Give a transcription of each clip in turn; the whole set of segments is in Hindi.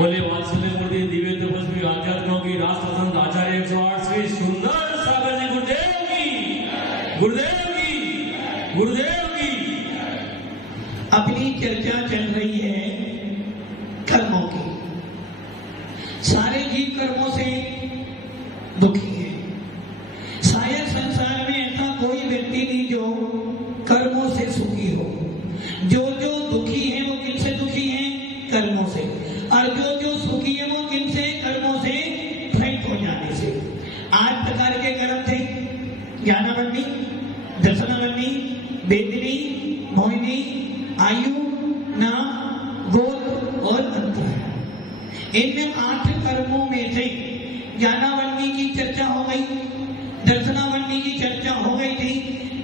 बोले वात्सल्य मूर्ति दिव्य तपस्वी आध्यात्मों की राष्ट्र संत आचार्य 108 श्री सुंदर सागर जी गुरुदेव की गुरुदेव की। अपनी चर्चा चल रही है कर्मों की। सारे जीव कर्मों से दुखी है। शायद संसार में ऐसा कोई व्यक्ति नहीं जो कर्मों से सुखी हो। जो जो दुखी है वो किनसे दुखी है? कर्मों से। और जो जो सुखी है वो किनसे? कर्मों से भ्रमित हो जाने से। 8 प्रकार के कर्म थे: ज्ञानावन्नी, दर्शनावन्नी, वेदिनी, मोहिनी, आयु, नाम, गोत्र और अंतः। इन 8 कर्मों में से ज्ञानावन्नी की चर्चा हो गई, दर्शनावन्नी की चर्चा हो गई थी।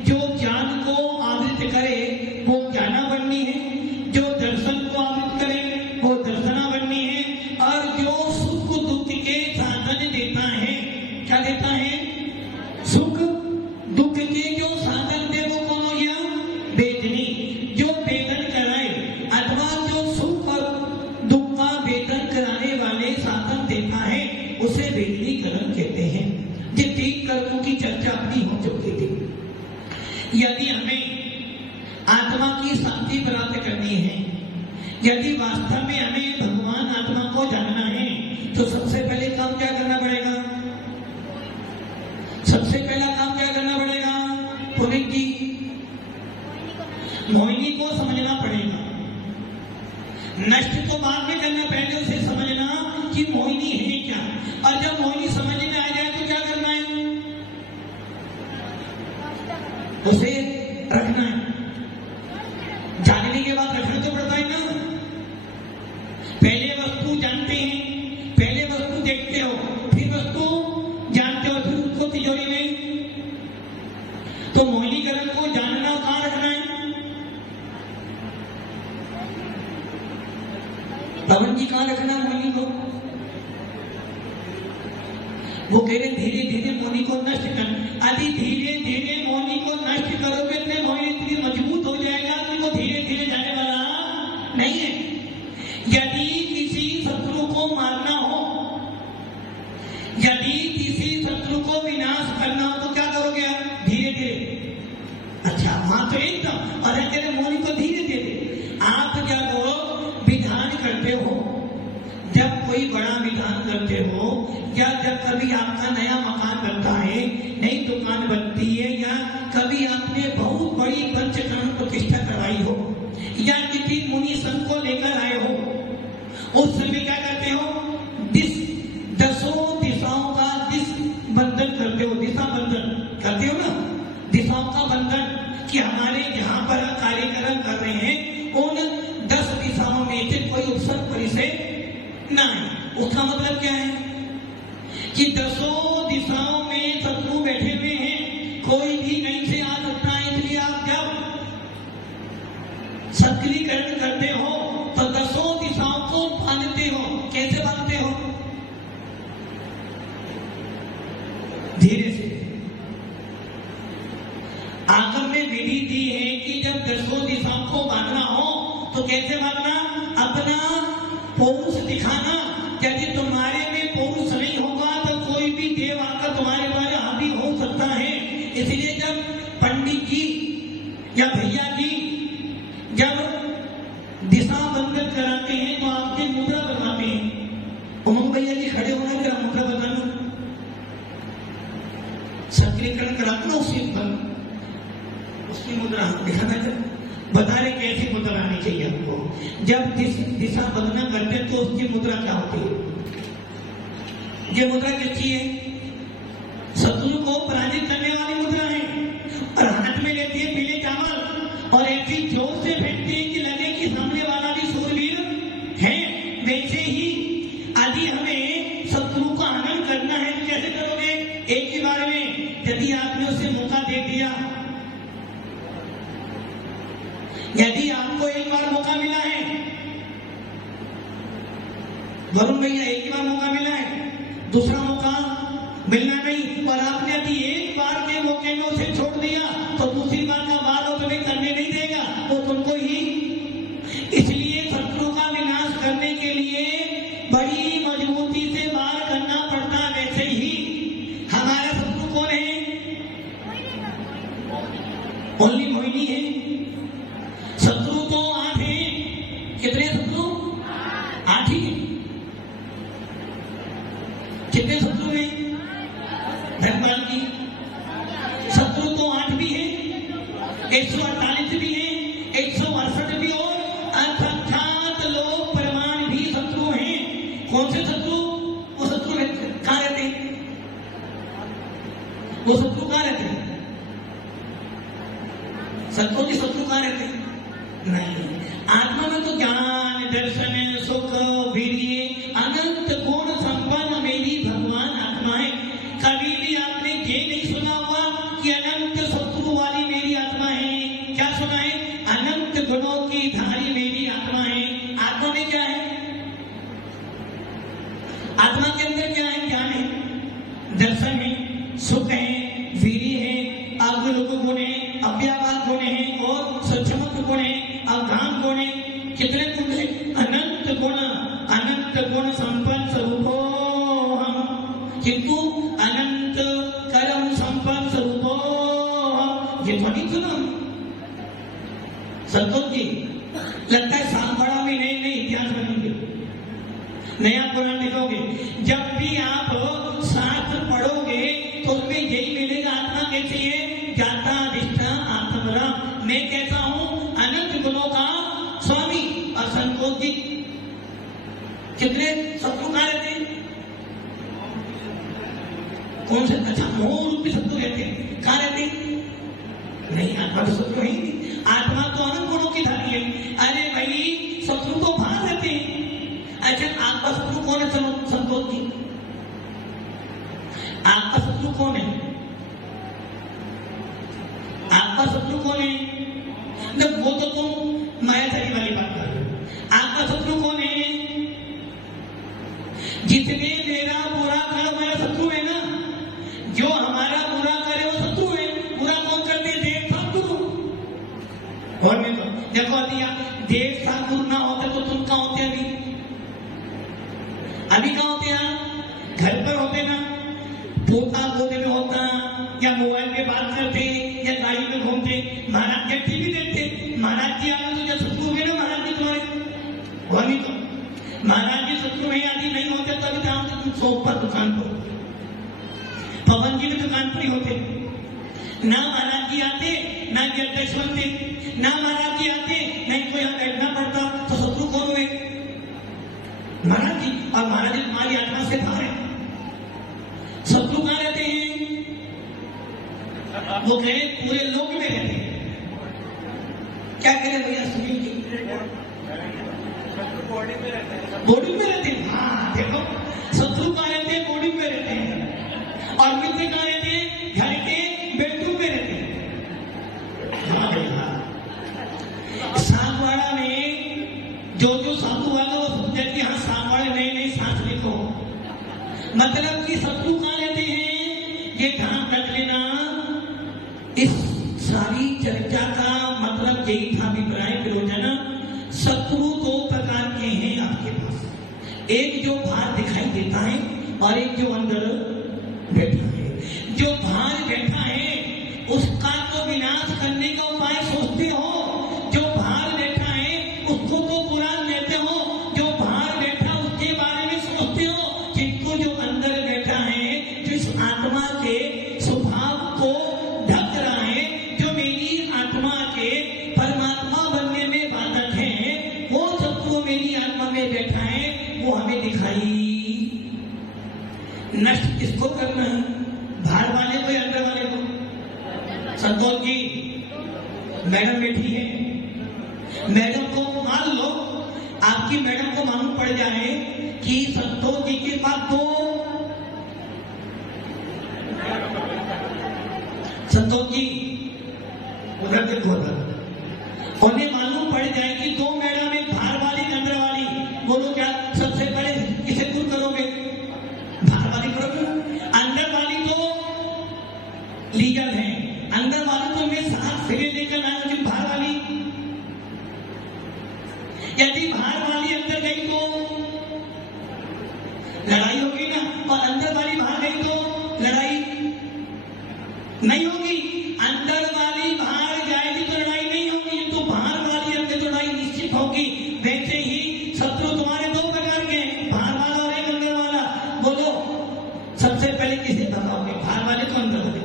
जो ज्ञान को आवृत करे वो ज्ञानावन्नी है, जो दर्शन को आवृत करे वो दर्शनावन्नी है, और जो सुख दुख के साधन देता है, क्या देता है? सुख दुख के जो साधन दे वो कौन हो गया? वेदनी। जो वेदन कराए अथवा जो सुख और दुख का वेदन कराने वाले साधन देता है उसे वेदनी कर्म कहते हैं। ये 3 कर्मों की चर्चा अपनी हो चुकी थी। यदि हमें आत्मा की शांति प्राप्त करनी है, यदि वास्तव में हमें भगवान आत्मा को जानना है, तो सबसे पहले काम क्या करना पड़ेगा? सबसे पहला काम क्या करना पड़ेगा? पुनीत जी, मोहिनी को समझना पड़ेगा। नष्ट तो बाद में करना, पहले उसे समझना कि मोहिनी है क्या। और जब मोहिनी समझ में आ जाए तो क्या करना है? उसे रखना है। जानने के बाद रखना तो पड़ता है ना। पहले वस्तु जानते हैं, पहले वस्तु देखते हो, फिर वस्तु जानते हो, फिर उसको तिजोरी में। तो मोहिनीकरण को जानना कहाँ रखना है? पवन जी कहाँ रखना मोहिनी को? वो कह रहे धीरे धीरे मोहिनी को नष्ट कर। यदि धीरे धीरे मोहिनी को नष्ट करोगे तो मोहिनी इतनी मजबूत हो जाएगा कि वो धीरे धीरे जाने वाला नहीं है। यदि किसी शत्रु को मारना हो, यदि किसी शत्रु को विनाश करना हो तो क्या करोगे? धीरे धीरे। अच्छा, हाँ तो एकदम। और कहते मोहिनी को धीरे धीरे। आप जब विधान करते हो, जब कोई बड़ा विधान करते हो, या जब कभी आपका नया मकान बनता है, नई दुकान बनती है, या कभी आपने बहुत बड़ी पंचकर्म प्रतिष्ठा करवाई हो, या किसी मुनि संत को लेकर आए हो, उस समय क्या करते हो? 10 दिशाओं का बंधन करते हो। दिशा बंधन करते हो ना, दिशाओं का बंधन, कि हमारे जहां पर कार्यक्रम कर रहे हैं उन 10 दिशाओं में से कोई उत्सव परिचय ना है। उसका मतलब क्या है? कि 10 दिशाओं में शत्रु बैठे हुए हैं, कोई भी कहीं से आ सकता है। इसलिए आप जब सक्रियकरण करते हो तो 10 दिशाओं को बांधते हो। कैसे बांधते हो? धीरे से। आगम में विधि दी है कि जब 10 दिशाओं को बांधना हो तो कैसे बांधना? अपना पौरुष दिखाना। यदि तुम्हारे में पौरुष नहीं होगा तो कोई भी देव आकर तुम्हारे द्वारे हावी हो सकता है। इसलिए जब पंडित जी या भैया जी जब दिशा बंधन कराते हैं तो आपकी मुद्रा बताते हैं। उमंग भैया जी खड़े होना, जरा मुद्रा बताना। सक्रियकरण कराते ना उसकी मुद्रा दिखाना। बता रहे कैसी मुद्रा आनी चाहिए हमको। जब दिशा बदलना करते तो उसकी मुद्रा क्या होती है? ये मुद्रा कैसी है? शत्रु को पराजित करने वाली मुद्रा है। से मौका दे दिया। यदि आपको एक बार मौका मिला है, वरुण भैया एक ही बार मौका मिला है, दूसरा मौका मिलना नहीं, और आपने यदि एक बार के मौके में उसे छोड़ दिया तो दूसरी बार का बार वो तुम्हें करने नहीं देगा, वो तुमको ही। इसलिए शत्रु का विनाश करने के लिए बड़ी मजबूती से वार करना पड़ता है। वैसे ही हमारा शत्रु कौन है? ओनली मोहिनी है। शत्रु तो 8 है। कितने शत्रु? 8 ही। कितने शत्रु हैं? धर्मपाल की शत्रु तो 8 भी है, 148 भी है, 168 भी, और अर्थात लोक प्रमाण भी शत्रु हैं। कौन से शत्रु? वो शत्रु कहाँ रहते हैं? वो शत्रु कहाँ रहते हैं? शत्रु के शत्रु कहाँ रहते हैं? नहीं, आत्मा में तो ज्ञान, दर्शन, सुख, वीर्य, अनंत गुण संपन्न मेरी भगवान आत्मा है। कभी भी आपने ये नहीं सुना हुआ कि अनंत शत्रु वाली मेरी आत्मा है। क्या सुना है? अनंत गुणों की धारी मेरी आत्मा है। आत्मा में क्या है? आत्मा के अंदर क्या है? ज्ञान है, दर्शन है, सुख है, वीर्य है, अवगुण गुण है, अव्यावाद गुण है, और सचमक गुण है, अवधान गुण है। कितने गुण है? अनंत गुण संपन्न स्वरूपो हम, किंतु अनंत कर्म संपन्न स्वरूपो हम। ये तो नहीं सुना संतोष जी? लगता है सामवाड़ा में नए नए इतिहास बनेंगे, नया पुराण लिखोगे। जब भी आप शास्त्र पढ़ोगे तो उसमें यही मिलेगा, आत्मा कैसी है? ज्ञाता अधिष्ठा आत्मरा। मैं कहता हूं अनंत गुणों का स्वामी। और संतोष जी कितने शत्रु कहाँ रहते हैं? कौन से? अच्छा, मोह रूपी शत्रु रहते हैं। कहाँ रहते हैं? नहीं, आत्मा तो शत्रु है ही नहीं। आत्मा तो अनंत गुणों की धारी है। अरे भाई, शत्रु तो बाहर रहते हैं। अच्छा, आपका शत्रु कौन है संतोष जी? आपका शत्रु कौन है? आपका शत्रु कौन है? जब वो तो तुम मायाचारी वाली बात कर रहे हो। आपका शत्रु कौन है? जितने मेरा बुरा कर मेरा शत्रु है ना, जो हमारा बुरा करे वो शत्रु है। बुरा कौन करते हैं? देव ठाकुर। और मैं तो देखो, देव ठाकुर ना होते तो तुम कहाँ होते? अभी कहाँ होते? आप घर पर होते ना, पोता गोदे में होता, या मोबाइल पे बात करते, या गाड़ी में घूमते, महाराज के टीवी देखते। महाराज जी आगे तो जब शत्रु हुए ना महाराज जी तुम्हारे, वही तो महाराज जी शत्रु है। आदि नहीं होते तभी तो हम तुम शॉप पर, दुकान पर, पवन जी की दुकान पर ही होते ना। महाराज जी आते ना, अध्यक्ष बनते ना। महाराज जी आते नहीं, कोई यहाँ बैठना पड़ता। तो शत्रु कौन हुए? महाराज जी। और महाराज जी तुम्हारी आत्मा से बाहर है। शत्रु कहाँ रहते हैं? वो कहे पूरे लोक में रहते हैं। क्या करें भैया? सुनील जी बॉडी में रहते हैं। हाँ देखो, शत्रु कहाँ रहते हैं? बॉडी में रहते हैं। और मित्र कहाँ रहते हैं? घर के बेडरूम में रहते हैं। हाँ भैया, सामवाड़ा में जो साधु वाला वो समझे कि हाँ सामवाड़े नए नए सांस लिखो। मतलब कि शत्रु कहाँ रहते हैं? ये ध्यान रख लेना। इस सारी चर्चा का मतलब यही था अभिप्राय विरोचना। शत्रु 2 प्रकार के हैं आपके पास। एक जो बाहर दिखाई देता है और एक जो अंदर बैठा है। जो बाहर बैठा है उसका तो विनाश करने का उपाय सोचते हो। जो बाहर बैठा है उसको तो बुरा लेते हो। जो बाहर बैठा उसके बारे में सोचते हो। किंतु जो अंदर बैठा है, जिस आत्मा के स्वभाव को ढक रहा है, जो मेरी आत्मा के परमात्मा बनने में बाधक है, वो शत्रु मेरी आत्मा में बैठा है। वो हमें दिखाई नष्ट किसको करना है? बाहर वाले को या अंदर वाले को? संतोष जी, मैडम बैठी है। मैडम को मान लो, आपकी मैडम को मालूम पड़ जाए कि संतोष जी के पास 2 संतोष जी उधर देखो, उन्हें मालूम पड़ जाए कि दो मैडम एक बाहर वाली अंदर वाली, बोलो क्या सबसे पहले किसे दूर करोगे? बाहर वाली करोगे। अंदर वाली तो लीगल है, अंदर वाली तो मैं साथ फिरे लेकर आया, लेकिन बाहर वाली, यदि बाहर वाली अंदर गई तो लड़ाई होगी ना, और अंदर वाली बाहर गई तो लड़ाई नहीं होगी। अंदर वाली बाहर जाएगी तो लड़ाई नहीं होगी, तो बाहर वाली अंदर तो लड़ाई निश्चित होगी। वैसे ही शत्रु तुम्हारे दो प्रकार के, बाहर वाला और एक अंदर वाला। बोलो सबसे पहले किसे भगाओगे, बाहर वाले को अंदर वाले?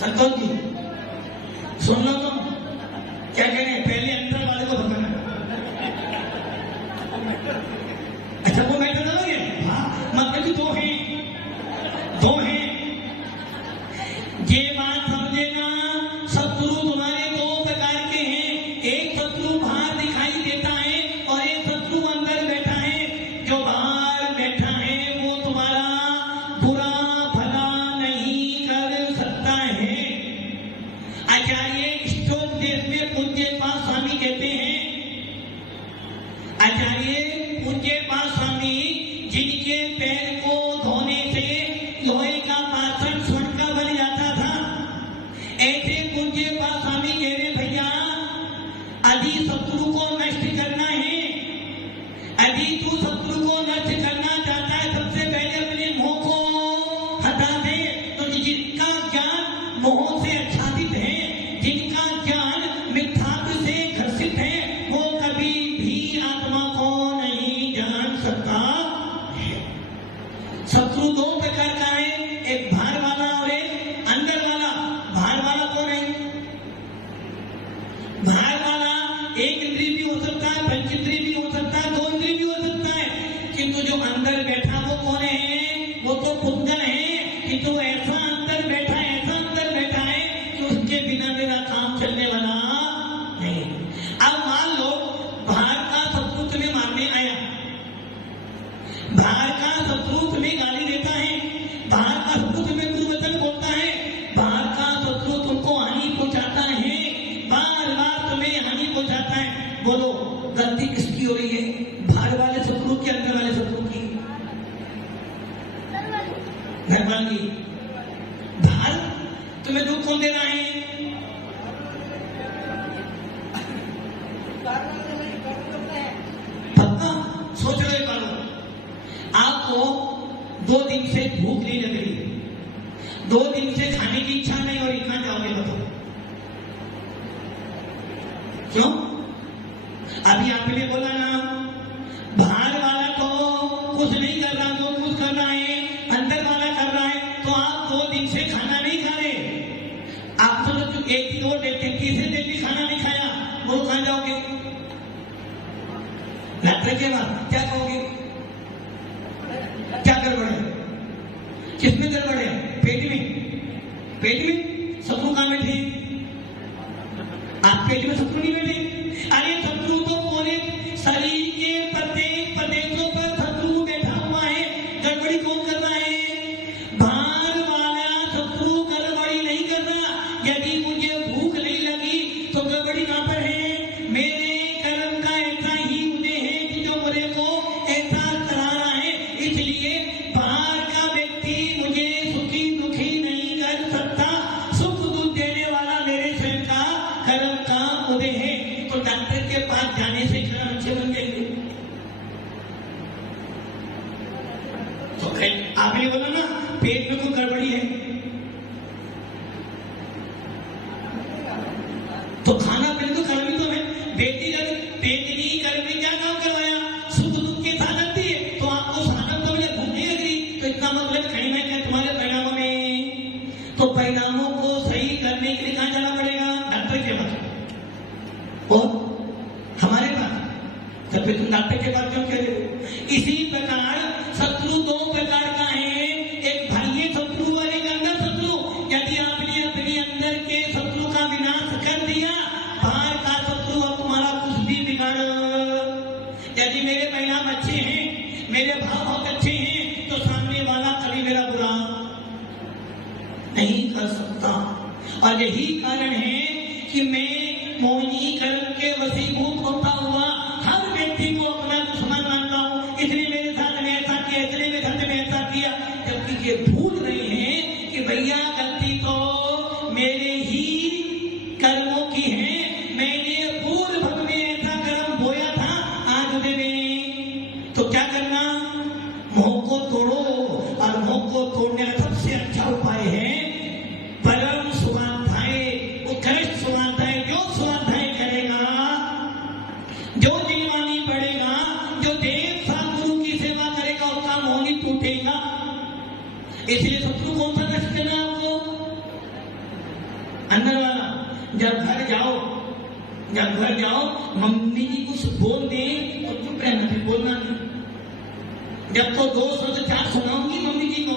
संतोष जी सुन लो, तुम क्या कह रहे हैं? पहले अंदर वाले को भगाना। अच्छा वो मैटर ना हो गया। हाँ मतलब कि दो हैं, दो हैं, ये बात समझेना। शत्रु तुम्हारे दो प्रकार के हैं, एक शत्रु बाहर दिखाई देता है और एक शत्रु अंदर बैठा है। जो बाहर बैठा है वो तुम्हारा बुरा भला नहीं कर सकता है। आचार्य स्टोक देश में पूज्य पास स्वामी कहते हैं, आचार्य पूज्य पास स्वामी जिनके पैर को धोने से लोहे का पात्र स्वर्ण का बन जाता था, ऐसे पूज्य पास स्वामी कह रहे भैया यदि शत्रु को नष्ट करना है, यदि तू शत्रु को नष्ट करना चाहता है, सबसे पहले अपने मोह को हटा दे। तो जिनका ज्ञान मोह से आच्छादित है, जिनका ज्ञान मिथ्यात्व से घर्षित है, वो कभी भी आत्मा को नहीं जान सकता है। शत्रु दो प्रकार का है, एक बाहर वाला और एक अंदर वाला। बाहर वाला कौन है? बाहर वाला एक इंद्रिय भी हो सकता है, पंच इंद्रिय भी हो सकता है, दो इंद्रिय भी हो सकता है, किंतु जो अंदर बैठा वो कौन है? वो तो पुंजन है, किंतु ऐसा अंदर बैठा है, ऐसा अंदर बैठा है कि उसके बिना मेरा काम चलने वाला नहीं। अब मान लो बाहर का शत्रु तुम्हें मारने आया, बाहर का शत्रु तुम्हें गाली देता है, बाहर का शत्रु तुम्हें दुर्वचन बोलता है, बाहर का शत्रु तुमको हानि पहुंचाता है, बार बार तुम्हें हानि पहुंचाता है। बोलो गलती किसकी हो रही है? बाहर वाले शत्रु की, अंदर वाले शत्रु की? मेहरबान की। बाहर तुम्हें दुख कौन दे रहा है? पक्का सोच रहे बालो, आपको 2 दिन से भूख नहीं लग रही, 2 दिन से खाने की इच्छा नहीं हो रही, कहां जाओगे बताओ? क्यों? अभी आपने बोला ना बाहर वाला तो कुछ नहीं कर रहा, जो कुछ कर रहा है अंदर वाला कर रहा है, तो आप 2 दिन से खाना नहीं खा रहे। आप तो एक दिन और देखते, तीसरे दिन भी खाना नहीं खाया, वो कहां जाओगे? रात्रि के बाद क्या कहोगे? क्या गड़बड़ है? किसमें गड़बड़ है? पेट में? पेट में शत्रु कहां बैठे? आप पेट में शत्रु नहीं बैठे। अरे शत्रु तो पूरे शरीर के प्रत्येक प्रदेशों पर शत्रु बैठा हुआ है। गड़बड़ी कौन कर रहा है? बाहर वाला शत्रु गड़बड़ी नहीं कर रहा। यदि मुझे भूख नहीं लगी तो गड़बड़ी कहां पर है? मेरे कर्म का ऐसा ही उदय है कि जो मुझे को ऐसा करा रहा है, इसलिए बाहर का व्यक्ति मुझे सुखी दुखी नहीं कर सकता। सुख दुख देने वाला मेरे स्वयं का कर्म का उदय है। तो डॉक्टर के पास जाने से कर्म अच्छे बन जाएंगे। तो आपने बोला ना पेट में कोई गड़बड़ी है, तो खाना पीने तो कर्म ही तो है। बेटी जब पेट की कर्म में क्या काम करवाया? सुख दुख के साथ आती है, तो आपको साधन तो मुझे भूख नहीं लग रही, तो इसका मतलब कहीं ना कहीं तुम्हारे परिणामों में, तो परिणामों को सही करने के लिए कहां जाना पड़ेगा? डॉक्टर के पास और हमारे पास। तब फिर तुम डॉक्टर के पास क्यों कह रहे हो? इसी प्रकार शत्रु दो प्रकार का है, एक बाह्य शत्रु और एक अंदर शत्रु। यदि आपने अपने अंदर के शत्रु का विनाश कर दिया, बाहर का शत्रु अब तुम्हारा कुछ भी बिगाड़। यदि मेरे परिणाम अच्छे हैं, मेरे भाव बहुत अच्छे हैं, तो सामने वाला कभी मेरा बुरा नहीं कर सकता। और यही कारण है कि मैं मोहिनी कर्म के वशीभूत होता हुआ हर व्यक्ति को अपना दुश्मन मानता हूँ। इसने मेरे साथ में ऐसा किया, इसने मेरे साथ में ऐसा किया, जबकि ये भूल रहे हैं कि भैया गलती तो मेरे ही कर्मों की है। मैंने पूर्व भव में ऐसा कर्म बोया था, आज उदय में। तो क्या करना? मोह को तोड़ो। और मोह को तोड़ने का सबसे अच्छा उपाय है परम स्वाध्याय, उत्कृष्ट स्वाध्याय। जो स्वाध्याय करेगा, जो जिनवानी पढ़ेगा, जो देव सद्गुरु की सेवा करेगा, उसका मोह नहीं टूटेगा। इसलिए शत्रु कौन सा नष्ट करना आपको? अंदर वाला। जब घर जाओ मम्मी जी कुछ बोल दे तो चुप रहना, फिर बोलना नहीं। जब तो 2 शब्द 4 सुनाऊंगी मम्मी जी को,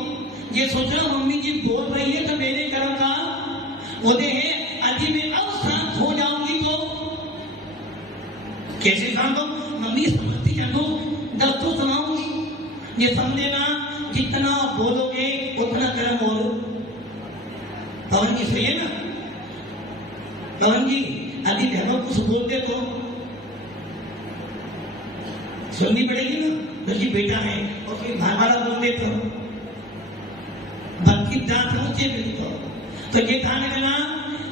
ये सोच रहा मम्मी जी बोल रही है तो मेरे कर्म का उदय है। यदि मैं अब शांत हो जाऊंगी तो कैसे शांत हो? मम्मी समझती क्या? 10 तो सुनाऊंगी। ये समझेना जितना बोलोगे उतना कर्म बोलो। पवन जी सही है ना? पवन जी यदि बहनों कुछ बोलते तो सुननी पड़ेगी ना, बल्कि बेटा है और फिर भाई बोल दे तो बल्कि दांत ऊंचे भी तो ये ध्यान रखना,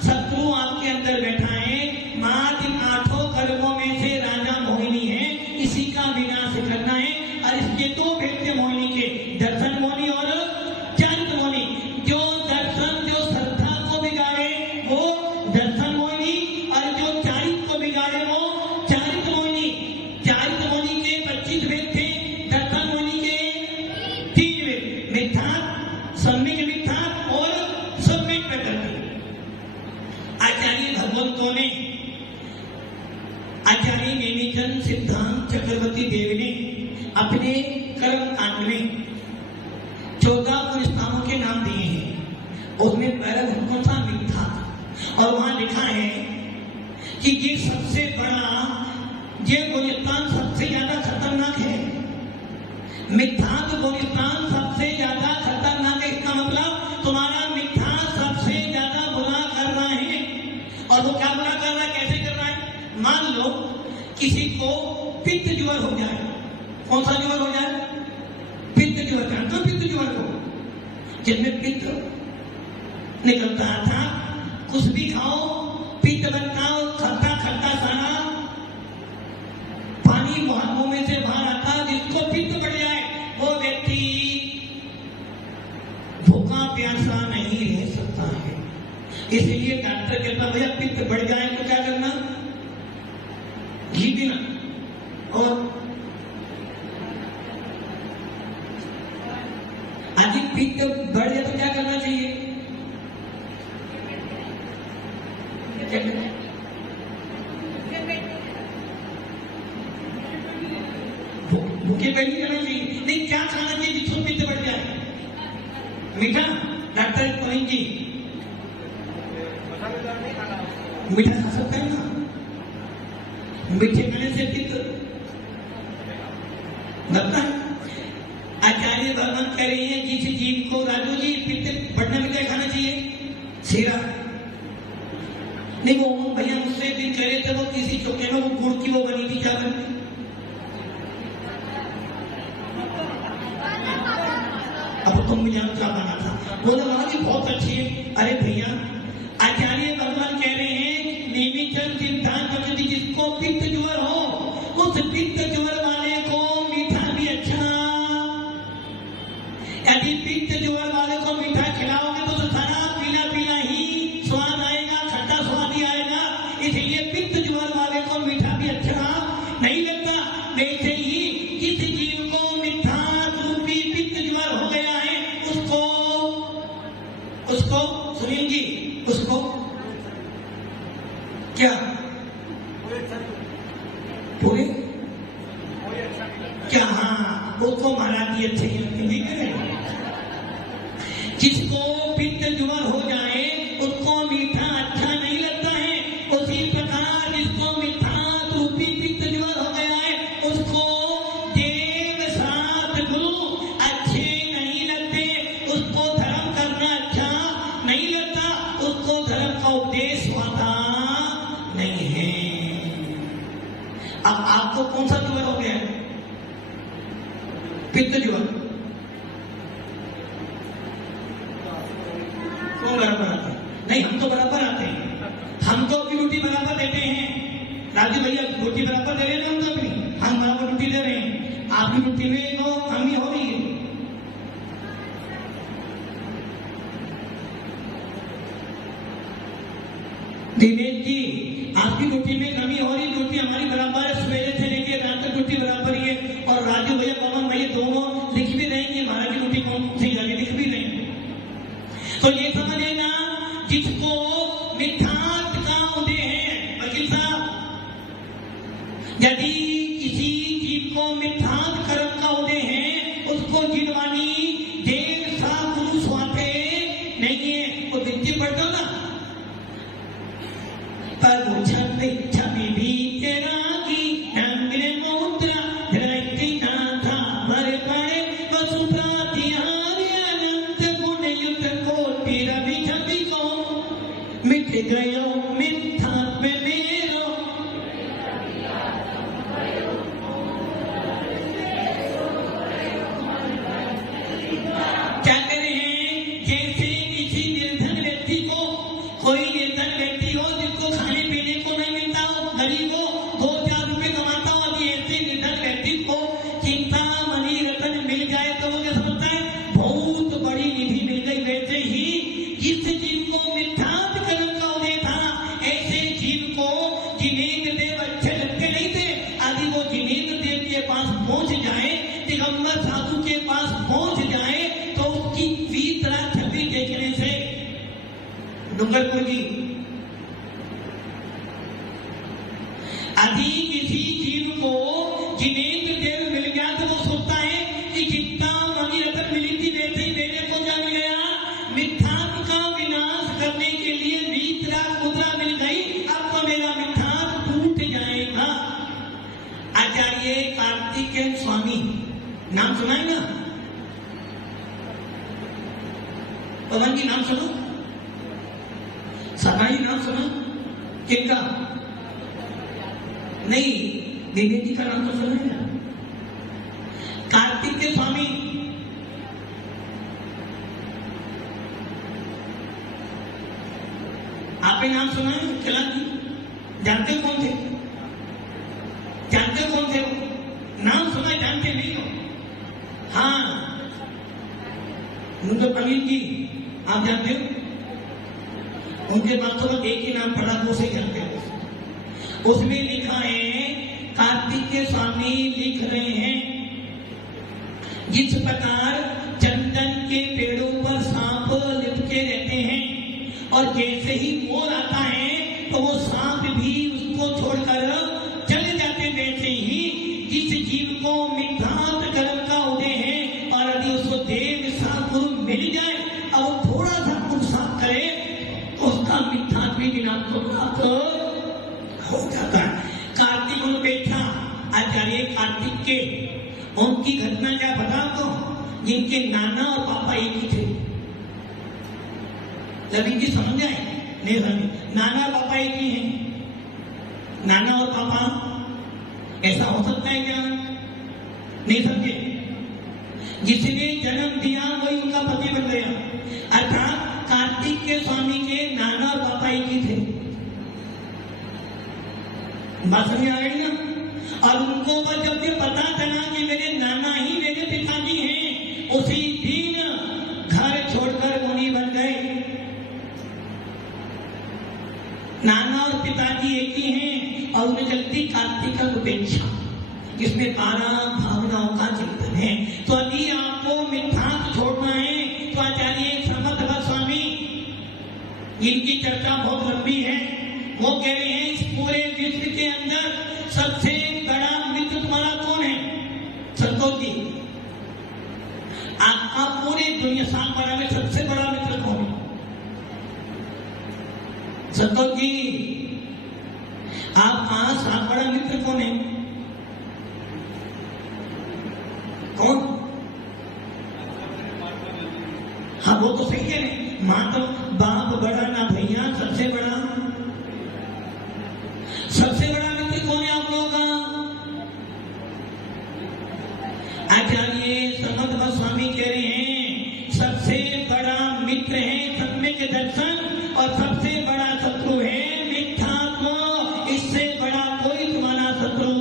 शत्रु आपके अंदर बैठा है। मात इन 8 कर्मों में से राजा मोहिनी है, इसी का विनाश करना है। और इसके 2 भेद मोहिनी के, दर्शन मोहिनी और चारित्र मोहिनी। जो दर्शन, जो श्रद्धा को बिगाड़े वो दर्शन मोहिनी, और जो चारित्र को बिगाड़े वो चारित्र मोहिनी। चारित्र मोहिनी के 25 भेद थे, दर्शन मोहिनी के 3 भेद, मिथ्यात्व, सम्यक मिथ्यात्व और सम्यक प्रकृति। आचार्य भगवंतों ने, आचार्य नेमिचंद सिद्धांत चक्रवर्ती देव ने अपने कर्म कांड में 14 स्थानों के नाम दिए हैं। उसमें पहला कौन सा? मिथ्यात्व। और वहां लिखा है कि ये सबसे बड़ा, ये गुलिस्तान सबसे ज्यादा खतरनाक है। मिथ्यात्व गुलिस्तान सबसे ज्यादा खतरनाक है। इसका मतलब तुम्हारा मिथ्या सबसे ज्यादा बुरा कर रहा है। और वो क्या बुरा कर रहा है, कैसे कर रहा है? मान लो किसी को पित्त ज्वर हो जाए। कौन सा ज्वर हो जाए? पित्त ज्वर। जानते हो पित्त ज्वर को? जिसमें पित्त निकलता था, कुछ भी खाओ पित्त बनता हो, खट्टा खट्टा सारा पानी मुंह में से बाहर आता। जिसको पित्त बढ़ जाए वो व्यक्ति भूखा प्यासा नहीं रह सकता है। इसलिए डॉक्टर कहता भैया पित्त बढ़ जाए तो क्या करना? घी पीना। और यदि पित्त बढ़ जाए तो क्या करना चाहिए? भूखे पेट नहीं करना चाहिए। नहीं, क्या खाना चाहिए जिसको पित्त बढ़ जाए? मीठा। डॉक्टर पवन जी मीठा खा सकते हैं ना? मीठे खाने से पित्त बढ़ता है। आचार्य भगवान कह रही है जिस जीव को, राजू जी, पित्त बढ़ने में क्या खाना चाहिए? सीरा। नहीं, वो भैया मुझसे भी कह रहे थे, वो किसी चौके में वो गुड़ की वो बनी थी, क्या बनी? अब तुम भी जानो क्या बना था। बोला वहां की बहुत अच्छी है। अरे भैया, आचार्य भगवान कह रहे हैं नेमिचंद सिद्धांत चक्रवर्ती, जिसको पित्त ज्वर हो, उस पित्त ज्वर वाले को मीठा भी अच्छा। यदि पित्त ज्वर वाले को मीठा खिलाओगे तो सारा पीला पीला ही स्वाद आएगा, खट्टा स्वाद ही आएगा। इसलिए पित्त ज्वर वाले को मीठा भी अच्छा नहीं लगता। वैसे ही जिस जीव को मिथ्या रूपी पित्त ज्वर हो गया है, उसको सुनील जी, उसको क्या पूरे क्या? हाँ, उसको महाराज जी अच्छे हिंदी करें। जिसको पित्त ज्वर हो जाए उसको मीठा अच्छा नहीं लगता है। उसी प्रकार जिसको मिथ्या रूपी पित्त ज्वर हो गया है, उसको देव सद्गुरु अच्छे नहीं लगते। उसको धर्म करना अच्छा आपको कौन सा ज्वर हो गया है? पित्त ज्वर। कौन बराबर आता है? नहीं, हम तो बराबर आते हैं, हम तो अपनी ड्यूटी बराबर देते हैं। राजू भैया ड्यूटी बराबर दे रहे हैं ना, हम तो अपनी, हम बराबर ड्यूटी दे रहे हैं। आपकी ड्यूटी में तो कमी हो रही है। दिनेश जी, आपकी ड्यूटी में कमी हो रही, ड्यूटी हमारी बराबर है, सवेरे से लेकर रात तक ड्यूटी बराबर ही है। और राजू भैया, पवन भैया दोनों लिख भी रहे हैं महाराज की ड्यूटी कौन सी जाती, लिख भी रहे हैं। तो ये समझ लेना, जिसको मिथ्यात का उदय है, वकील साहब, यदि किसी जीव को मिथ्यात कर्म का उदय है, उसको जिनवानी देव सा गुरु स्वाते नहीं है। वो विद्या पढ़ दो ना, पर छवि भी तेरा की नंगे मुद्रा धरती नाथा मरे पड़े वसु प्रातिहार्य अनंत गुण युक्त कोटि रवि छवि को मिट गयो मिथ्यात्व में मेरो। क्या कह रहे हैं? जैसे किसी निर्धन व्यक्ति को, कोई निर्धन व्यक्ति हो जिसको खाने पीने को नहीं मिलता हो, गरीब हो, 2-4 रुपए कमाता हो, अभी ऐसे निर्धन व्यक्ति को चिंता मणि रतन मिल जाए तो वो क्या समझता है? बहुत बड़ी निधि मिल गई। वैसे ही जिस जीव को मिथ्यात कर्म का उदय था, ऐसे जीव को जिनेंद्र देव अच्छे लगते नहीं थे। यदि वो जिनेंद्र देव के पास पहुंच जाए, दिगंबर साधु के पास पहुंच जाए, तो उसकी तीसरा छवि देखने से, डूंगरपुर जी, यदि किसी जीव को जिनेंद्र देव मिल गया तो वो सोचता है कि जितना मणि रत्न मिली थी वैसे ही मेरे को क्या मिल गया? मिथ्यात्व का विनाश करने के लिए वीतरा मुद्रा मिल गई, अब तो मेरा मिथ्यात्व टूट जाएगा। आचार्य कार्तिकेय स्वामी नाम सुना है ना? पवन जी नाम सुनो, सगाई नाम सुना? किनका? नहीं, देवी जी का नाम तो सुना है ना? कार्तिकेय स्वामी, आपने नाम सुना है? खिला जी जानते हो कौन थे? जानते हो कौन थे? नाम सुना, जानते नहीं हो? हाँ, मुझे प्रवीण जी आप जानते हो? उनके पास तो एक ही नाम पढ़ा तो उसे जानते हो। उसमें लिखा है, कार्तिकेय स्वामी लिख रहे हैं, जिस प्रकार चंदन के पेड़ों पर सांप लिपटे रहते हैं और जैसे ही मोर आता है तो वो सांप भी उसको छोड़कर चले जाते, वैसे ही जिस जीव को मिथ्यात कर्म का उदय है और यदि उसको देव सा गुरु मिल जाए और वो थोड़ा सा पुरुषार्थ करे तो उसका मिथ्यात्व भी विनाश को प्राप्त हो जाता है। कार्तिक उन बैठा, आचार्य कार्तिक के, उनकी घटना क्या बता दो, जिनके नाना और पापा एक ही थे। ललित जी समझ जाए? नहीं समझे? नाना और पापा एक ही हैं। नाना और पापा, ऐसा हो सकता है क्या? नहीं समझे? जिसने जन्म दिया वही उनका पति बन गया। अर्थात कार्तिक के स्वामी के नाना और पापा एक ही थे। बात समझ आ गई ना? और उनको जब ये पता चला कि मेरे नाना ही मेरे पिताजी हैं, उसी दिन घर छोड़कर मुनि बन गए। नाना और पिताजी एक ही हैं और उन्हें चलती कार्तिक उपेक्षा, जिसमें 12 भावनाओं का चिंतन है। तो यदि आपको मिथ्यात्व छोड़ना है तो आचार्य समर्थ स्वामी, जिनकी चर्चा बहुत लंबी है, वो कह रहे हैं इस पूरे विश्व के अंदर सबसे बड़ा मित्र तुम्हारा कौन है? संतोष जी, आपका पूरे दुनिया 7 में सबसे बड़ा मित्र कौन है? संतोष जी, आपका 7 बड़ा मित्र कौन है? कौन? हाँ, वो तो सही है। मां तो बाप बड़ा ना भैया, सबसे बड़ा मित्र कौन है आप लोगों का? दर्शन और सबसे बड़ा शत्रु है मिथ्यात्व। इससे बड़ा कोई तुम्हारा शत्रु,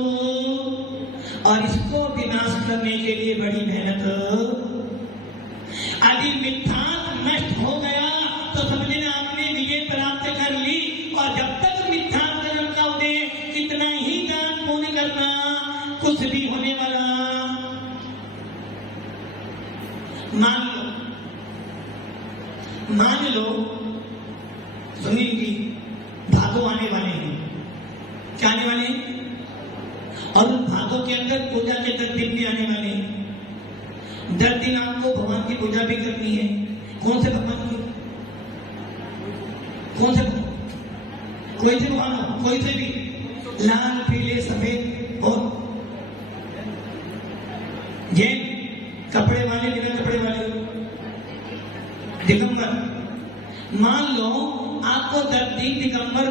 और इसको विनाश करने के लिए बड़ी मेहनत। यदि मिथ्यात्व नष्ट हो गया तो समझ लेना आपने विजय प्राप्त कर ली। और जब तक मिथ्यात्व न का उन्हें कितना ही दान पुण्य करना, कुछ भी होने वाला। मान लो सुनील जी भादो आने वाले हैं। क्या आने वाले हैं? और उन भादों के अंदर पूजा के 10 दिन भी आने वाले हैं। 10 दिन आपको भगवान की पूजा भी करनी है। कौन से भगवान की? कौन से भगवान? कोई से भगवान हो, कोई से भी, लाल पीले सफेद और जैन, कपड़े वाले बिना कपड़े वाले, दिगंबर। मान लो आपको 10 दिन दिगंबर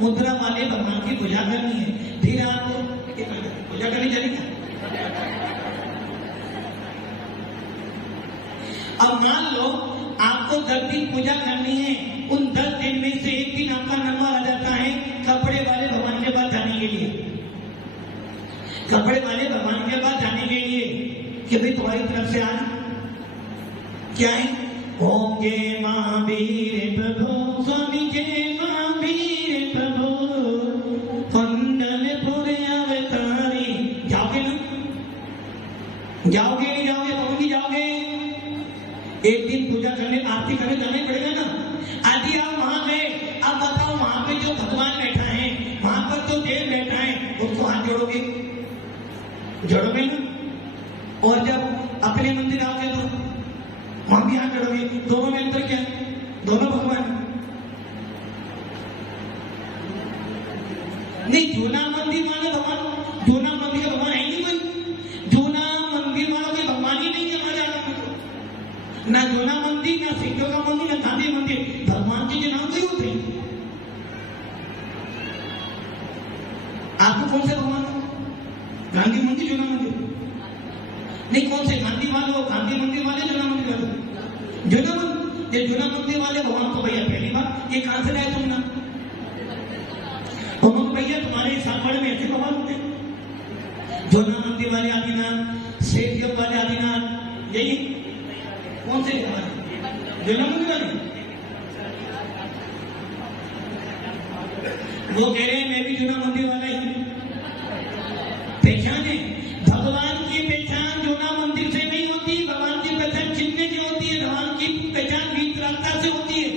मुद्रा वाले भगवान की पूजा करनी है। फिर आपको पूजा करनी चाहिए। अब मान लो आपको 10 दिन पूजा करनी है। उन 10 दिन में से एक दिन आपका नंबर आ जाता है कपड़े वाले भगवान के पास जाने के लिए। कपड़े वाले भगवान के पास जाने के लिए कि भाई तुम्हारी तरफ से आज क्या है? ओम जय महावीर प्रभु, स्वामी जय महावीर प्रभु, कुंडलपुर अवतारी। जाओगे ना? जाओगे नहीं जाओगे? पहुंच जाओगे। एक दिन पूजा करने, आरती करने जाना ही पड़ेगा ना। आदि आप वहां गए, अब बताओ वहां पे जो भगवान बैठा है, वहां पर जो देव बैठा है, उसको हाथ जोड़ोगे? जोड़ोगे ना? और जब अपने मंदिर आओगे तो वहां भी हाथ जोड़ोगे। दोनों में अंतर क्या? दोनों भगवान नहीं। जूना मंदिर वाले भगवान, जूना मंदिर का भगवान है नहीं कोई। जूना मंदिर वालों के भगवान ही नहीं है हमारे आगे। ना जूना मंदिर, ना सिद्धों का मंदिर, ना गांधी मंदिर, भगवान के जो नाम कोई होते हैं। आपको कौन से भगवान? गांधी मंदिर, जूना मंदिर नहीं। कौन से? गांधी वालों, गांधी मंदिर वाले, जूना मंदिर वाले। जूना मंदिर, ये जूना मंदिर वाले भगवान को भैया पहली बार ये कहां से लाए तुम ना? उन्होंने भैया तुम्हारे सामने में ऐसे भगवान होते हैं। जूना मंदिर वाले आदिनाथ, शेषदेव वाले आदिनाथ, यही कौन से भगवान? जूना मंदिर वाले। वो कह रहे हैं मैं भी जूना मंदिर वाला ही। पहचान है भगवान की पहचान जूना मंदिर से नहीं होती। भगवान की पहचान चिन्ह से होती है। भगवान की पहचान वीतरागता से होती है।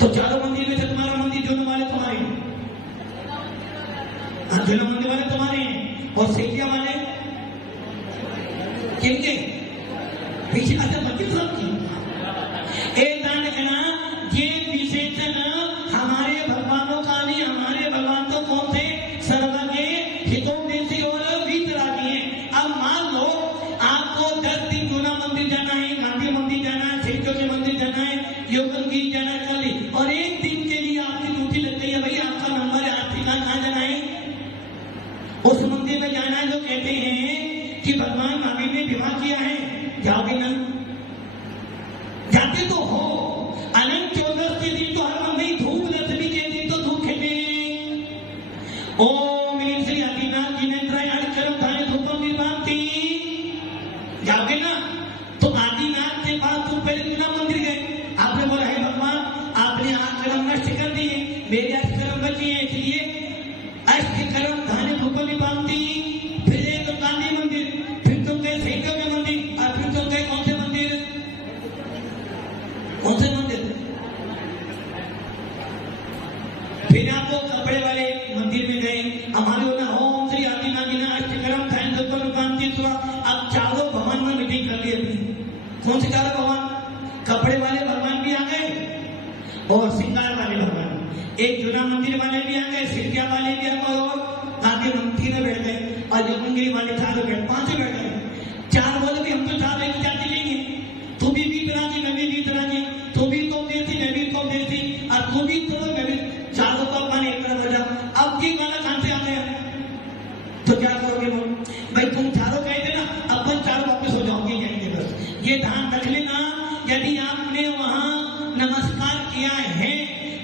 तो चारों मंदिर में से तुम्हारा मंदिर जूना वाले तुम्हारे हैं। जूना मंदिर वाले तुम्हारे हैं। और सेठिया वाले किनके? पीछे अच्छा मंदिर सबकी। एक दान कहना ये विशेषण हमारे भगवानों का नहीं। हमारे भगवान तो कौन से? सर्वज्ञ, हितोपदेशी और वीतरागी हैं। अब मान लो आपको 10 दिन जूना मंदिर जाना है, गांधी मंदिर जाना है, सिद्धों के मंदिर जाना है, योगनगिरी जाना है, कल, और एक दिन के लिए आपकी ड्यूटी लग गई है। भाई आपका नंबर है, आप ठिकाना कहाँ जाना है? उस मंदिर में जाना है जो कहते हैं कि भगवान महावीर ने विवाह किया है। जाओगे ना? जाते तो हो। अनंत चतुर्दशी के दिन तो हर मंदिर, धूप दशमी के दिन तो धूप खेले। ओम श्री आदिनाथ जिनेन्द्राय हरिचरण धारे धूपम विभांति। जाओगे ना? तो आदिनाथ के पास तुम पहले जूना मंदिर गए। आपने बोला है भगवान आपने अष्टकर्म नष्ट कर दिए, मेरे अष्टकर्म बचे हैं, इसलिए अष्टकर्म धारे धूपम विभांति। फिर एक गांधी मंदिर, फिर तुम गए सेठों के मंदिर, और फिर तुम गए कौन से मंदिर? कौन से मंदिर? फिर आपको कपड़े वाले मंदिर में गए। हमारे होना ओम श्री आदिनाथ जी ने अष्टकर्म धारे धूपम विभांति। अब चारों भगवान में मीटिंग कर ली अपनी। कौन से चारों भगवान? कपड़े वाले भगवान भी आ गए और श्रृंगार वाले भगवान। एक जूना मंदिर वाले भी आ गए, सिरकिया वाले भी आ गए, और गांधी मंदिर में बैठ गए, और योगनगिरी वाले चारों बैठ, 5 बैठ गए। 4 बोले भी हम तो 4 एक जाति नहीं है। तू भी वीतरागी, मैं भी वीतरागी, तू भी तो देसी, मैं भी तो देसी, और तू भी तो मैं भी। चारों का अपन एक तरफ हो जाओ। अब ये गाना कहां से आ गया? तो क्या करोगे? वो भाई तुम चारों कहते ना, अपन चारों वापस हो जाओगे। बस ये ध्यान रख लेना, यदि आपने वहां नमस्कार किया है,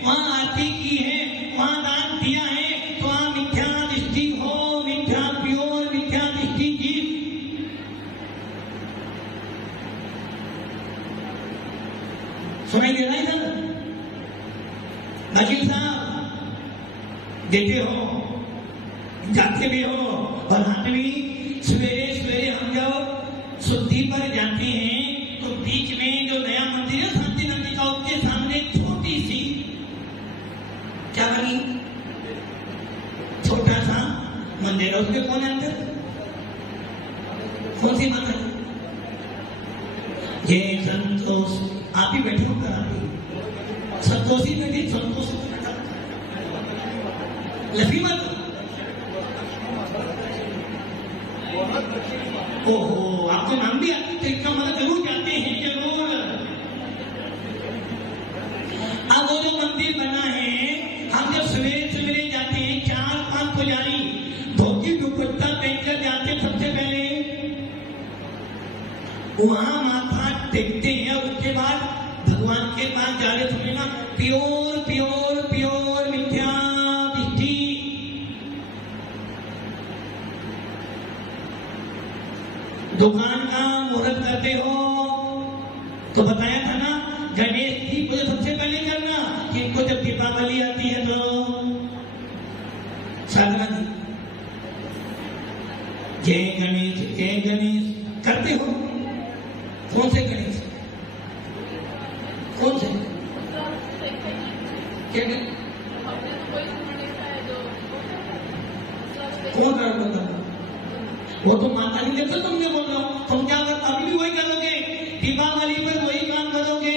वहां आरती की है, वहां दान दिया है, तो आप मिथ्या दृष्टि हो, मिथ्या प्योर मिथ्या दृष्टि की। सुनाई दे रहा है सर? वकील साहब देते हो, जाते भी हो, और हाथ भी सवेरे सवेरे हम जब शुद्धि पर जाते हैं तो बीच में जो नया मंदिर है शांति नंदी का, उसके सामने छोटी सी क्या बनी, छोटा सा मंदिर है, उसके कौन है अंदर, कौन सी माता है? ये संतोष, आप ही बैठे हो कर, आप ही संतोषी बैठी, संतोष लक्ष्मी माता। ओहो, आपको नाम भी आते, तो इसका मतलब जरूर जाते हैं, जरूर। अब वो जो मंदिर बना है, हम जब सवेरे सवेरे जाते हैं, 4-5 पुजारी धोती दुपट्टा पहनकर जाते, सबसे पहले वहां माथा टेकते हैं, और उसके बाद भगवान के पास जा रहे, समझे ना, प्योर प्योर प्योर मिथ्या दृष्टि। दुकान का मुहूर्त करते हो तो बताया था ना, गणेश की पूजा सबसे पहले करना, कि इनको जब दीपावली आती है तो साधना जी जय गणेश करते हो। कौन से गणेश, कौन से, क्या कौन करता? वो तो माता नहीं जब तक तुमने बोल रहा हूं, तुम क्या कर, अभी भी वही करोगे, दीपावली पर वही काम करोगे,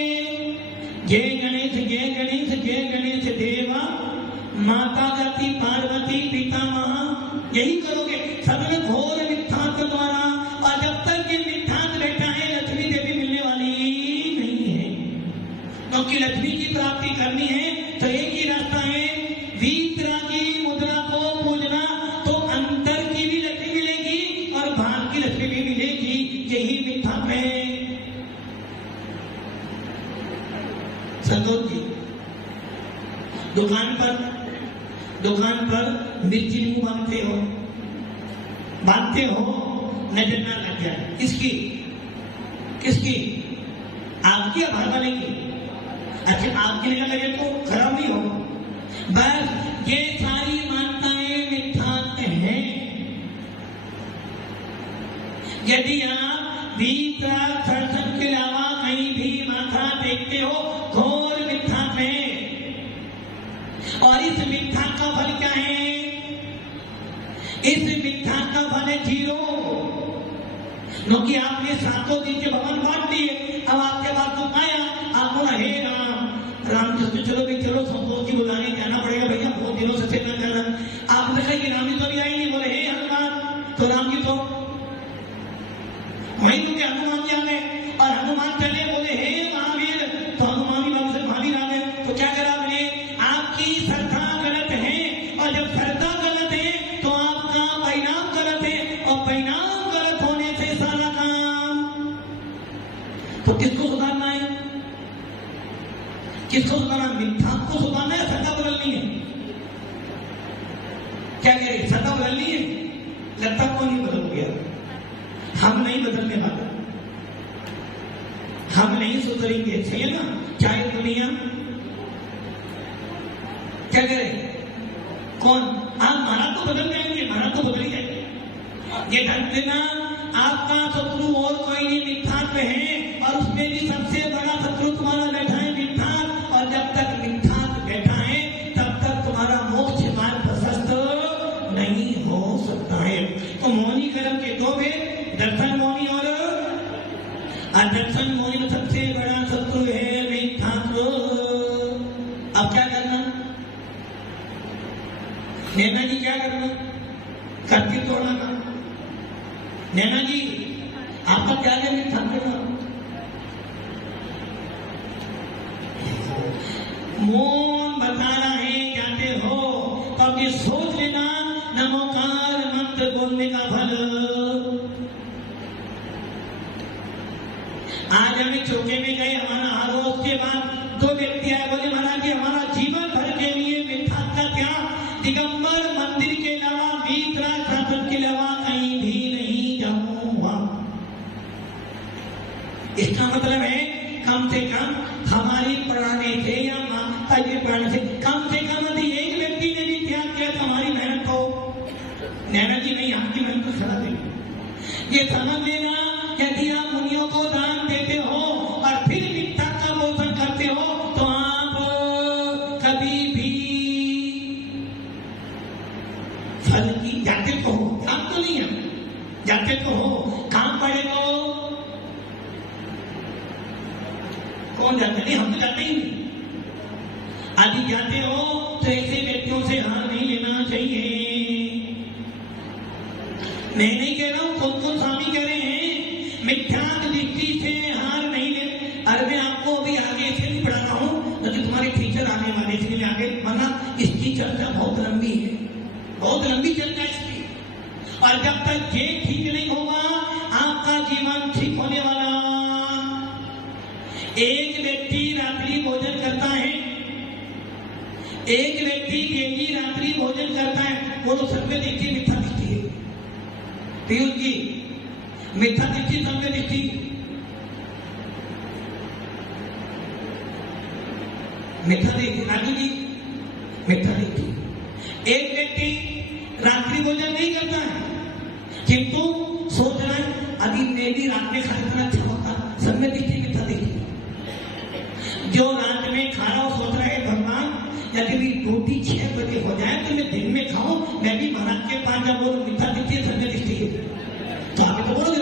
जय गणेश देवा माता जाति पार्वती पिता महा, यही करोगे। सबने घोर मिथ्यात्व द्वारा, और जब तक ये मिथ्यात्व बैठा है, लक्ष्मी देवी मिलने वाली नहीं है, क्योंकि लक्ष्मी की प्राप्ति करनी है तो एक ही रास्ता है, वीतरागी मुद्रा को पूजना, तो अंतर की भी लक्ष्मी मिलेगी और बाहर की लक्ष्मी भी मिलेगी, यही मिथ्यात्व है। संतोष जी दुकान पर मिर्ची नहीं बांधते हो, नजर ना लग जाए, किसकी आपकी या भाई वाले की? अच्छा, आपकी नजर लगे तो खराब नहीं हो। बस ये सारी मान्यताएं मिथ्यात्व हैं। यदि आप भीतर दर्शन के अलावा कहीं भी माथा टेकते हो, घोर मिथ्यात्व है। और इस मिथ्या का फल क्या है? इस मिथ्या का फल है 0, क्योंकि आपने 7 दिन के भवन बांट दिए। अब आपके बाद तो आया, आपको हे राम जी, चलो भाई चलो, संतोष जी बुलाने जाना पड़ेगा भैया, बहुत दिनों से सेवा कर रहा। आपने कहा कि राम जी तो अभी आई नहीं, बोले हे हनुमान, तो राम जी तो वही तो क्या हनुमान जी आ गए, और हनुमान चले, बोले हे महावीर, तो हनुमान जी बाबू से महावीर आ गए। तो क्या करा आपने? आपकी श्रद्धा गलत है, और जब श्रद्धा गलत है तो आपका परिणाम गलत है, और परिणाम गलत होने से सारा काम, तो किसको सुधारना है? किसको सुधारना? मिथ्या को सुधारना है, श्रद्धा बदलनी है? क्या कह रहे? श्रद्धा बदलनी है, लगता कौन नहीं बदल गया? हम नहीं बदलने वाले, हम नहीं सुधरेंगे, सही है ना? चाहे दुनिया क्या करे, कौन? आप महाराज तो बदल जाएंगे, महाराज तो बदल ही जाएंगे। ये ढंग देना, आपका शत्रु और कोई नहीं, मिथ्यात्व है, और उसमें भी सबसे बड़ा शत्रु तुम्हारा बैठा है मिथ्यात्व। और जब तक मिथ्यात्व बैठा है तब तक तुम्हारा मोक्ष मार्ग प्रशस्त नहीं हो सकता है। तो मौनी कर्म के 2 भेद, दर्शन मौनी और अदर्शन मौनी में सबसे बड़ा शत्रु है मिथ्यात्व। अब क्या करना? नैना जी क्या करना? करती तोड़ना का। नैना जी आपका क्या है? मिथ्यात्व करना। मौन बता रहा है, जाते हो तो अब ये सोच लेना, नमोकार मंत्र बोलने का फल, आज हमें चौके में गए, हमारा हाल हुआ, उसके बाद 2 व्यक्ति आए, बोले महाराज जी हमारा जीवन भर के लिए मिथ्या का त्याग, दिगंबर मंदिर के अलावा, वीतराज शासन के अलावा कहीं भी नहीं जाऊंगा। इसका मतलब है कम से कम हमारी पढ़ाने से या माता जी पढ़ाने से कम यदि एक व्यक्ति ने भी त्याग किया तो हमारी मेहनत को, नैना जी नहीं, आपकी मेहनत को खड़ा देगी। ये समझ लेना, यदि आप मुनियों को दान देते हो और फिर मिथ्या का पोषण करते हो तो आप कभी भी फल की जाते तो हो, आप तो नहीं है, जाते तो हो, काम पड़े तो कौन जाता नहीं, हम तो जाते ही नहीं। यदि जाते हो तो ऐसे व्यक्तियों से हार नहीं लेना चाहिए। मैं नहीं कह रहा हूं, कौन स्वामी कह रहे हैं मिथ्या दृष्टि से हार नहीं ले। अरे मैं आपको अभी आगे से नहीं पढ़ा रहा हूं, तो तुम्हारे टीचर आने वाले, इसलिए आगे, वरना इसकी चर्चा बहुत लंबी है, बहुत लंबी चर्चा इसकी। और जब तक ये ठीक नहीं होगा आपका जीवन ठीक होने वाला। एक व्यक्ति रात्रि भोजन करता है, एक व्यक्ति डेली रात्रि भोजन करता है, वो तो सर्वे दृष्टि मिथ्या दृष्टि है। पीयूष जी, मिथ्या दृष्टि सर्वे दृष्टि, मिथ्या दृष्टि, राजू जी मिथ्या दृष्टि। एक व्यक्ति रात्रि भोजन नहीं करता है किंतु सोच रहा है अभी मैं भी रात में खाने का अच्छा होता, सर्वे दृष्टि मिथ्या दृष्टि। जो रात में खा रहा हो सोच रहा है भगवान यदि भी रोटी 6 बजे हो जाए तो मैं दिन में खाऊं, मैं भी महाराज के पास जब बोलूं मिथ्या दृष्टि सर्वे दृष्टि तो आप तो बोलोगे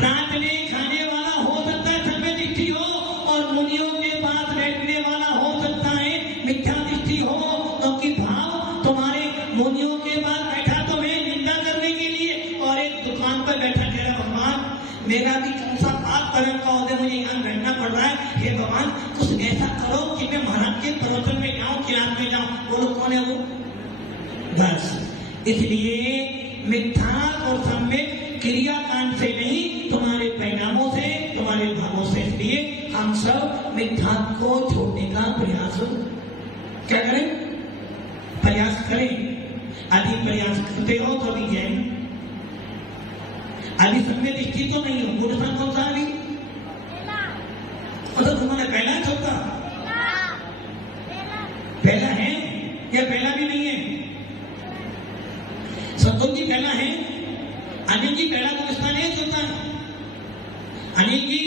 रात में खाने वाला हो सकता है सर्वे दृष्टि हो, और मुनियों के पास बैठने वाला हो सकता है मिथ्या दृष्टि हो, क्योंकि भाव तुम्हारे मुनियों के पास बैठा तो मैं निंदा करने के लिए, और एक दुकान पर बैठा कह रहा भगवान मेरा भी कौन सा पाप कर्म का होता है, मुझे यहाँ बैठना पड़ रहा है, हे भगवान कुछ ऐसा करो कि मैं महाराज के प्रवचन में जाऊं, क्लास में जाऊं। बोलो कौन है वो? बस इसलिए मिथ्या और सम्यक क्रियाकांड से नहीं, तुम्हारे परिणामों से, तुम्हारे भावों से। इसलिए हम सब मिथ्या को छोड़ने का प्रयास क्या करें, प्रयास करें। यदि प्रयास करते हो तो अभी जैन, अभी सम्य दृष्टि तो नहीं हो, गुणस्थान कौन सा अभी मतलब तुम्हारा पहला है छोटा, पहला है या पहला भी नहीं है? संतोष जी पहला है, अनिल जी पहला गुणस्थान है छोटा, अनिल जी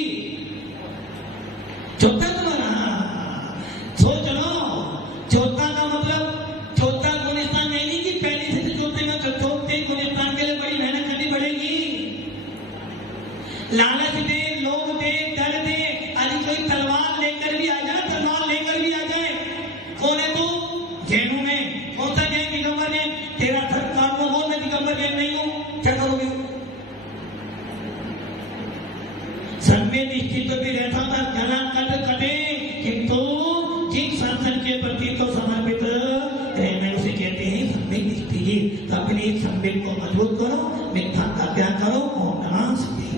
छोटा तुम्हारा, सोच लो छोटा का मतलब छोटा गुणस्थान नहीं कि पहले से छोटे में छोटे गुणस्थान के लिए बड़ी मेहनत करनी पड़ेगी। लालच दे, लोभ दे, डर दे, अरे कोई तलवार लेकर भी आ जाए, तलवार लेकर भी आ जाए, कौन है तू? जैनों में कौन सा जैन? दिगंबर जैन। तेरा धर्म काल को बोल, मैं दिगंबर जैन नहीं हूं, क्या करोगे? सम्य दृष्टि तो भी रहता था, जना कट कटे, किंतु जिन शासन के प्रति तो समर्पित रहना उसे कहते हैं सम्य दृष्टि। तो अपने सम्य को मजबूत करो, मिथ्या का त्याग करो, ओम नमः शिवाय।